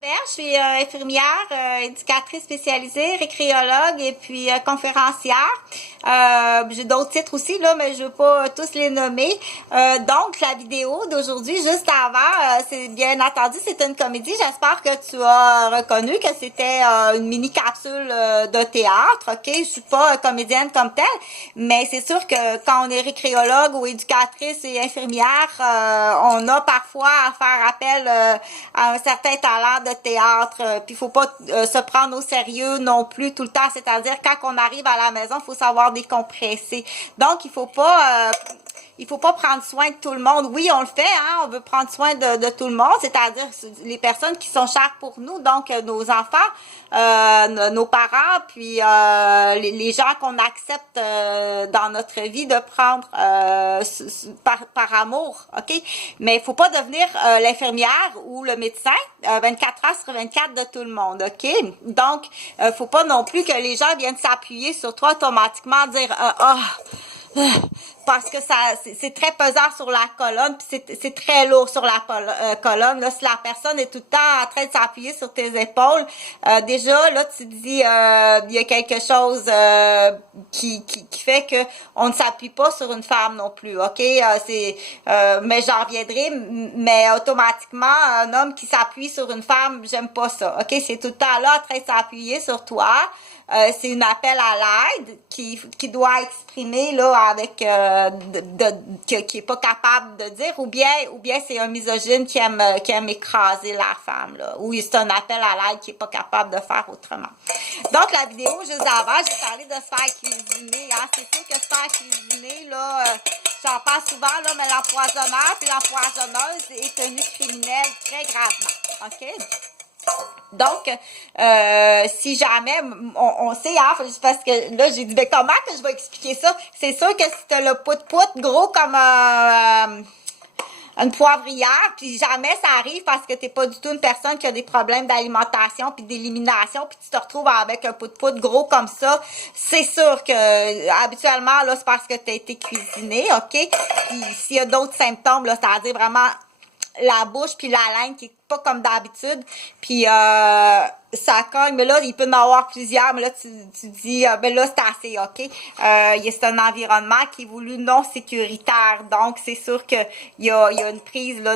Je suis infirmière, éducatrice spécialisée, récréologue et puis conférencière. J'ai d'autres titres aussi, là, mais je veux pas tous les nommer. Donc, la vidéo d'aujourd'hui, juste avant, c'est bien entendu, c'est une comédie. J'espère que tu as reconnu que c'était une mini-capsule de théâtre, ok? Je suis pas comédienne comme telle, mais c'est sûr que quand on est récréologue ou éducatrice et infirmière, on a parfois à faire appel à un certain talent de théâtre, puis il faut pas se prendre au sérieux non plus tout le temps, c'est-à-dire quand on arrive à la maison, il faut savoir décompresser. Donc il faut pas prendre soin de tout le monde. Oui, on le fait, hein, on veut prendre soin de tout le monde, c'est-à-dire les personnes qui sont chères pour nous, donc nos enfants, nos parents, puis les gens qu'on accepte dans notre vie de prendre par amour, ok? Mais il faut pas devenir l'infirmière ou le médecin 24 heures sur 24 de tout le monde, ok? Donc, faut pas non plus que les gens viennent s'appuyer sur toi automatiquement, dire parce que ça c'est très pesant sur la colonne, puis c'est très lourd sur la colonne. Là, si la personne est tout le temps en train de s'appuyer sur tes épaules, déjà là tu te dis il y a quelque chose qui fait que on ne s'appuie pas sur une femme non plus, ok? Mais j'en reviendrai, mais automatiquement un homme qui s'appuie sur une femme, j'aime pas ça, ok? C'est tout le temps là en train de s'appuyer sur toi. C'est un appel à l'aide qui doit exprimer là avec qui est pas capable de dire, ou bien c'est un misogyne qui aime écraser la femme là, ou c'est un appel à l'aide qui est pas capable de faire autrement. Donc la vidéo juste avant, j'ai parlé de se faire cuisiner, hein. C'est sûr que se faire cuisiner là, j'en parle souvent là, mais l'empoisonneur puis l'empoisonneuse est tenu criminel très gravement, ok? Donc, si jamais, on sait, hein, parce que là, j'ai dit, ben comment que je vais expliquer ça? C'est sûr que si t'as le pout-pout gros comme une poivrière, puis jamais ça arrive parce que t'es pas du tout une personne qui a des problèmes d'alimentation puis d'élimination, puis tu te retrouves avec un pout-pout gros comme ça, c'est sûr que habituellement, là, c'est parce que t'as été cuisiné, ok? Puis s'il y a d'autres symptômes, là, c'est-à-dire vraiment la bouche puis la langue qui est pas comme d'habitude, puis ça cogne, mais là il peut y en avoir plusieurs, mais là tu dis ben là c'est assez, ok? C'est un environnement qui est voulu non sécuritaire, donc c'est sûr que il y a une prise là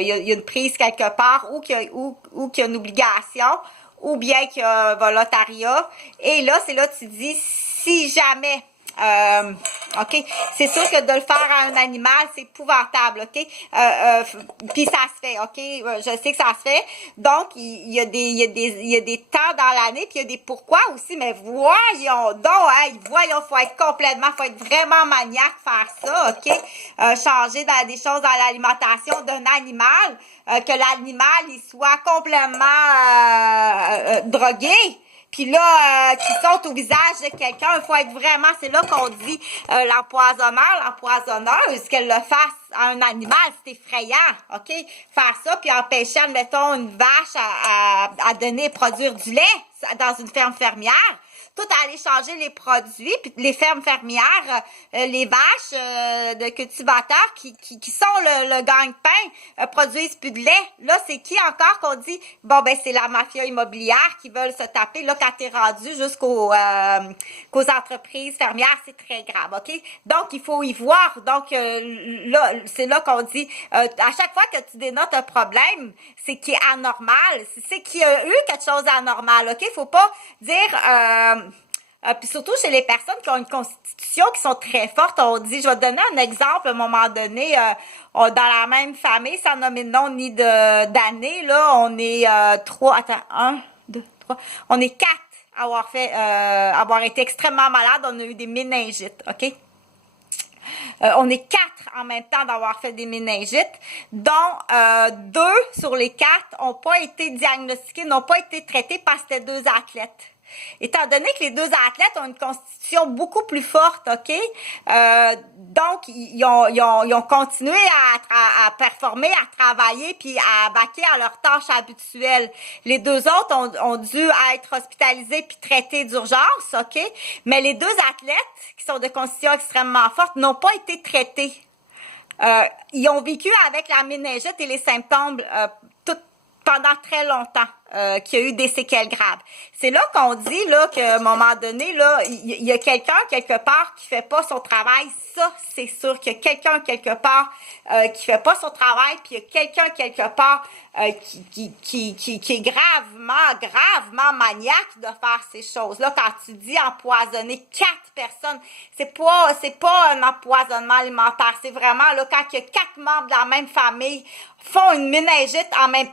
il y a une prise quelque part, ou qu'il y a une obligation, ou bien qu'il y a un volontariat, et là c'est là tu dis si jamais ok, c'est sûr que de le faire à un animal, c'est épouvantable, ok, puis ça se fait, ok, je sais que ça se fait, donc il y a des temps dans l'année, puis il y a des pourquoi aussi, mais voyons donc, hein, faut être vraiment maniaque faire ça, ok, changer des choses dans l'alimentation d'un animal, que l'animal il soit complètement drogué. Puis là, qui sont au visage de quelqu'un, il faut être vraiment, c'est là qu'on dit l'empoisonneur, l'empoisonneuse, qu'elle le fasse à un animal, c'est effrayant, ok? Faire ça, puis empêcher, admettons, une vache à donner, produire du lait dans une ferme fermière. Tout aller changer les produits, puis les fermes fermières, les vaches de cultivateurs qui sont le gagne-pain, produisent plus de lait. Là, c'est qui encore qu'on dit, bon, ben c'est la mafia immobilière qui veulent se taper. Là, quand t'es rendu jusqu'aux qu'aux entreprises fermières, c'est très grave, ok? Donc, il faut y voir. Donc, là, c'est là qu'on dit, à chaque fois que tu dénotes un problème, c'est qui est anormal, c'est qu'il y a eu quelque chose d'anormal, ok? Faut pas dire... puis surtout chez les personnes qui ont une constitution qui sont très fortes, on dit, je vais te donner un exemple à un moment donné, dans la même famille, sans nommer de nom ni d'année, là, on est on est quatre à avoir été extrêmement malades, on a eu des méningites, ok? On est quatre en même temps d'avoir fait des méningites, dont 2 sur les 4 n'ont pas été diagnostiqués, n'ont pas été traités parce que c'était 2 athlètes. Étant donné que les 2 athlètes ont une constitution beaucoup plus forte, ok, donc ils ont continué à performer, à travailler, puis à vaquer à leurs tâches habituelles. Les 2 autres ont dû être hospitalisés puis traités d'urgence, ok, mais les 2 athlètes qui sont de constitution extrêmement forte n'ont pas été traités. Ils ont vécu avec la méningite et les symptômes pendant très longtemps, qui a eu des séquelles graves. C'est là qu'on dit là qu'à un moment donné, là, il y a quelqu'un quelque part qui fait pas son travail. Ça, c'est sûr qu'il y a quelqu'un quelque part qui fait pas son travail, puis il y a quelqu'un quelque part qui est gravement maniaque de faire ces choses-là. Quand tu dis empoisonner 4 personnes, c'est pas un empoisonnement alimentaire. C'est vraiment là quand il y a 4 membres de la même famille font une méningite en même